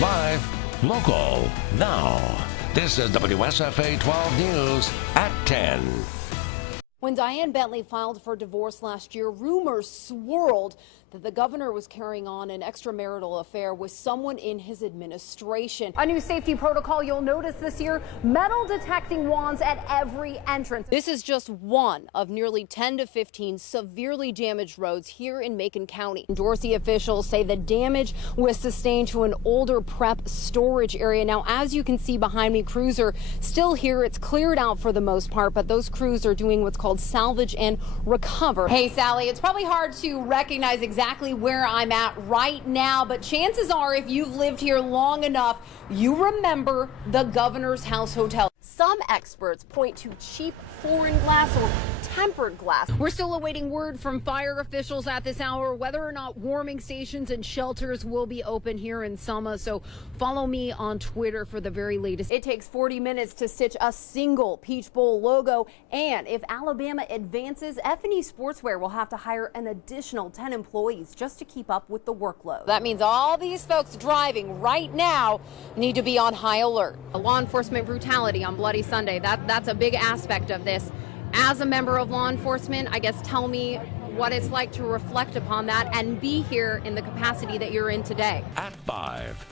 Live, local, now. This is WSFA 12 News at 10. When Diane Bentley filed for divorce last year, rumors swirled that the governor was carrying on an extramarital affair with someone in his administration. A new safety protocol you'll notice this year, metal detecting wands at every entrance. This is just one of nearly 10 to 15 severely damaged roads here in Macon County. Dorsey officials say the damage was sustained to an older prep storage area. Now, as you can see behind me, crews are still here. It's cleared out for the most part, but those crews are doing what's called salvage and recover. Hey, Sally, it's probably hard to recognize exactly where I'm at right now, but chances are if you've lived here long enough, you remember the Governor's House Hotel. Some experts point to cheap foreign glass or tempered glass. We're still awaiting word from fire officials at this hour whether or not warming stations and shelters will be open here in Selma, so follow me on Twitter for the very latest. It takes 40 minutes to stitch a single Peach Bowl logo, and if Alabama advances, F&E Sportswear will have to hire an additional 10 employees just to keep up with the workload. That means all these folks driving right now need to be on high alert. Law enforcement brutality on Bloody Sunday, that's a big aspect of this. As a member of law enforcement, I guess tell me what it's like to reflect upon that and be here in the capacity that you're in today. At 5.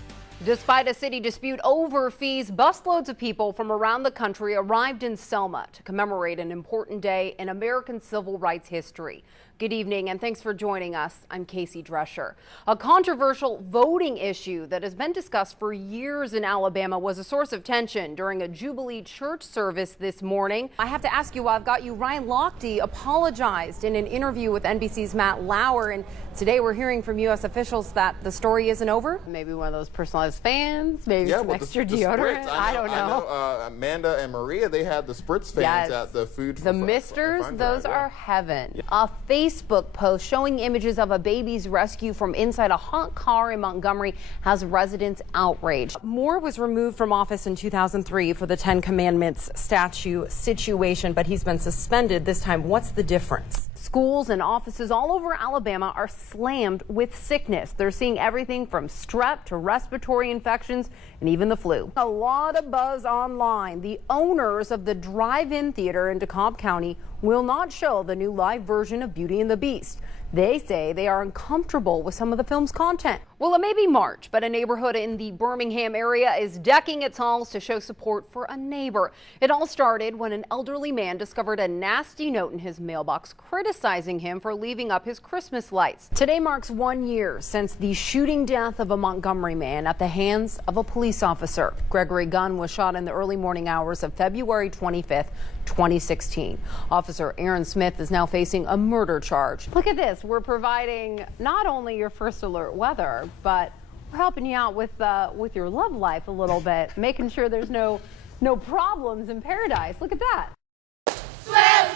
Despite a city dispute over fees, busloads of people from around the country arrived in Selma to commemorate an important day in American civil rights history. Good evening and thanks for joining us. I'm Kacey Drescher. A controversial voting issue that has been discussed for years in Alabama was a source of tension during a Jubilee church service this morning. I have to ask you, while I've got you, Ryan Lochte apologized in an interview with NBC's Matt Lauer, and today we're hearing from U.S. officials that the story isn't over. Maybe one of those personalized fans, maybe some extra deodorant. I don't know. I know Amanda and Maria, they had the Spritz fans at the food. The misters, those are heaven. Yeah. A Facebook post showing images of a baby's rescue from inside a hot car in Montgomery has residents outraged. Moore was removed from office in 2003 for the Ten Commandments statue situation, but he's been suspended this time. What's the difference? Schools and offices all over Alabama are slammed with sickness. They're seeing everything from strep to respiratory infections and even the flu. A lot of buzz online. The owners of the drive-in theater in DeKalb County will not show the new live version of Beauty and the Beast. They say they are uncomfortable with some of the film's content. Well, it may be March, but a neighborhood in the Birmingham area is decking its halls to show support for a neighbor. It all started when an elderly man discovered a nasty note in his mailbox criticizing him for leaving up his Christmas lights. Today marks 1 year since the shooting death of a Montgomery man at the hands of a police officer. Gregory Gunn was shot in the early morning hours of February 25th, 2016. Officer Aaron Smith is now facing a murder charge. Look at this. We're providing not only your first alert weather, but we're helping you out with your love life a little bit, making sure there's no problems in paradise. Look at that. Swell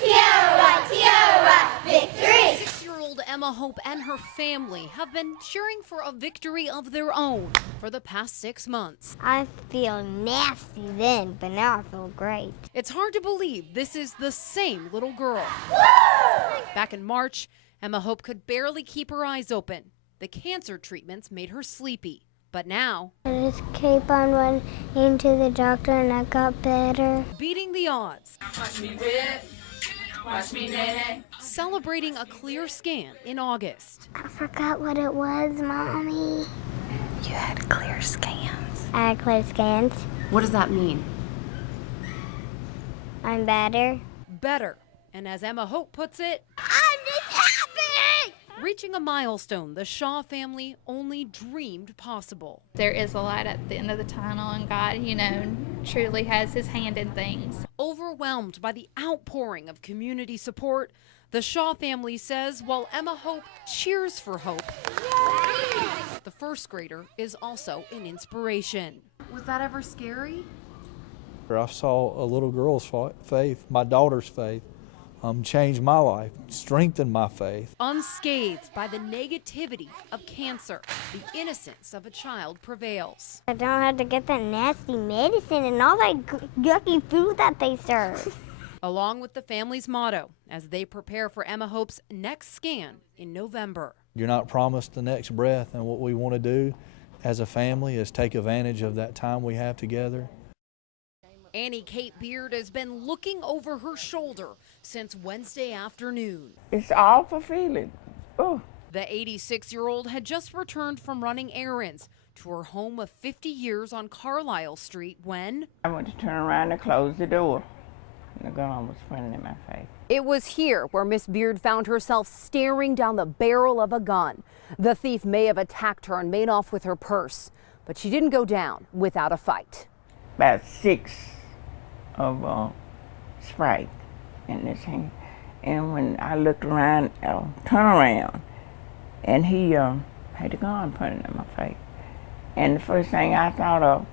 Tiara, Tiara, victory! 6-year-old Emma Hope and her family have been cheering for a victory of their own for the past 6 months. I feel nasty then, but now I feel great. It's hard to believe this is the same little girl. Back in March, Emma Hope could barely keep her eyes open. The cancer treatments made her sleepy. But now, I just keep on running to the doctor and I got better. Beating the odds. Watch me whip, watch me nay. Celebrating a clear scan in August. I forgot what it was, Mommy. You had clear scans. I had clear scans. What does that mean? I'm better. Better. And as Emma Hope puts it, I'm just happy! reaching a milestone the Shaw family only dreamed possible. There is a light at the end of the tunnel, and God, truly has his hand in things. Overwhelmed by the outpouring of community support, the Shaw family says while Emma Hope cheers for hope, the first grader is also an inspiration. Was that ever scary? I saw a little girl's faith, my daughter's faith, change my life, strengthen my faith. Unscathed by the negativity of cancer, the innocence of a child prevails. I don't have to get that nasty medicine and all that yucky food that they serve. Along with the family's motto as they prepare for Emma Hope's next scan in November. You're not promised the next breath and what we want to do, as a family is take advantage of that time we have together. Annie Kate Beard has been looking over her shoulder since Wednesday afternoon. It's awful feeling. Oh. The 86-year-old had just returned from running errands to her home of 50 years on Carlisle Street when I went to turn around and close the door, and the gun was pointing in my face. it was here where Miss Beard found herself staring down the barrel of a gun. The thief may have attacked her and made off with her purse, but she didn't go down without a fight. About 6 of Sprite in this hand. And when I looked around, turn around, and he had the gun pointing in my face. And the first thing I thought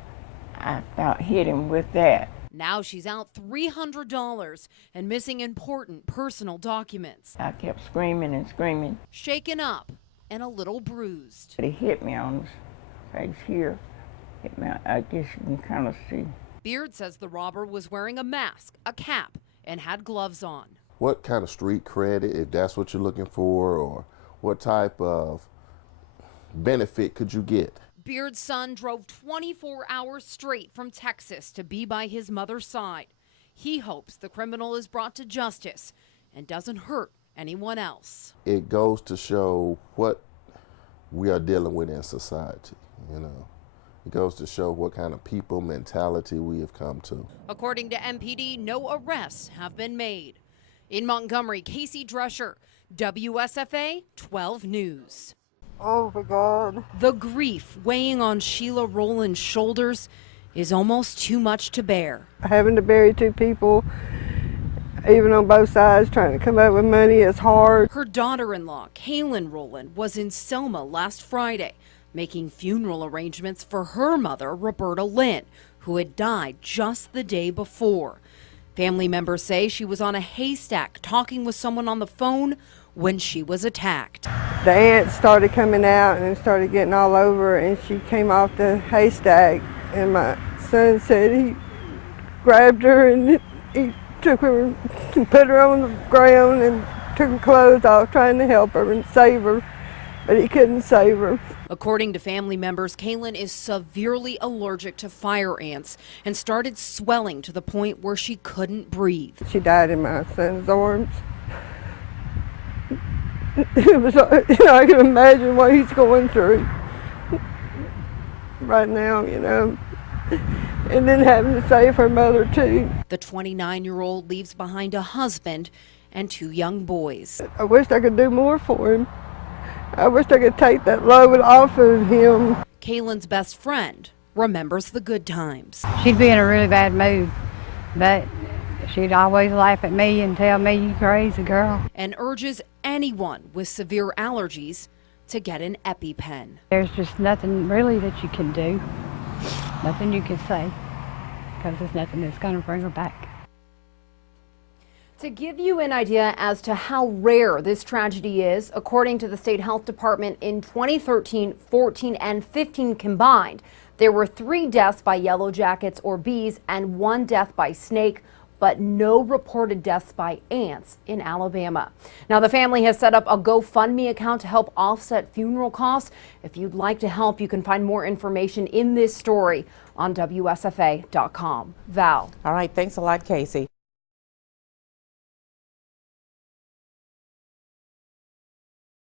hit him with that. Now she's out $300 and missing important personal documents. I kept screaming and screaming. Shaken up and a little bruised. He hit me on the face here. Hit me, I guess you can kind of see. Beard says the robber was wearing a mask, a cap, and had gloves on. What kind of street credit, if that's what you're looking for, or what type of benefit could you get? Beard's son drove 24 hours straight from Texas to be by his mother's side. He hopes the criminal is brought to justice and doesn't hurt anyone else. It goes to show what we are dealing with in society, you know. It goes to show what kind of people mentality we have come to. According to MPD, no arrests have been made. In Montgomery, Kacey Drescher, WSFA 12 News. Oh my God. The grief weighing on Sheila Rowland's shoulders is almost too much to bear. Having to bury 2 people, even on both sides, trying to come up with money is hard. Her daughter-in-law, Kaylin Rowland, was in Selma last Friday, making funeral arrangements for her mother, Roberta Lynn, who had died just the day before. Family members say she was on a haystack talking with someone on the phone when she was attacked. The ants started coming out and started getting all over, and she came off the haystack, and my son said he grabbed her and he took her and put her on the ground and took her clothes off, trying to help her and save her, but he couldn't save her. According to family members, Kaylin is severely allergic to fire ants and started swelling to the point where she couldn't breathe. She died in my son's arms. It was, I can imagine what he's going through right now, you know, and then having to save her mother too. The 29-year-old leaves behind a husband and 2 young boys. I wish I could do more for him. I wish I could take that load off of him. Kaylin's best friend remembers the good times. She'd be in a really bad mood, but she'd always laugh at me and tell me, "You crazy girl." And urges anyone with severe allergies to get an EpiPen. There's just nothing really that you can do, nothing you can say, because there's nothing that's going to bring her back. To give you an idea as to how rare this tragedy is, according to the state health department, in 2013, 14, and 15 combined, there were 3 deaths by yellow jackets or bees and 1 death by snake, but no reported deaths by ants in Alabama. Now, the family has set up a GoFundMe account to help offset funeral costs. If you'd like to help, you can find more information in this story on WSFA.com. Val. All right, thanks a lot, Kacey.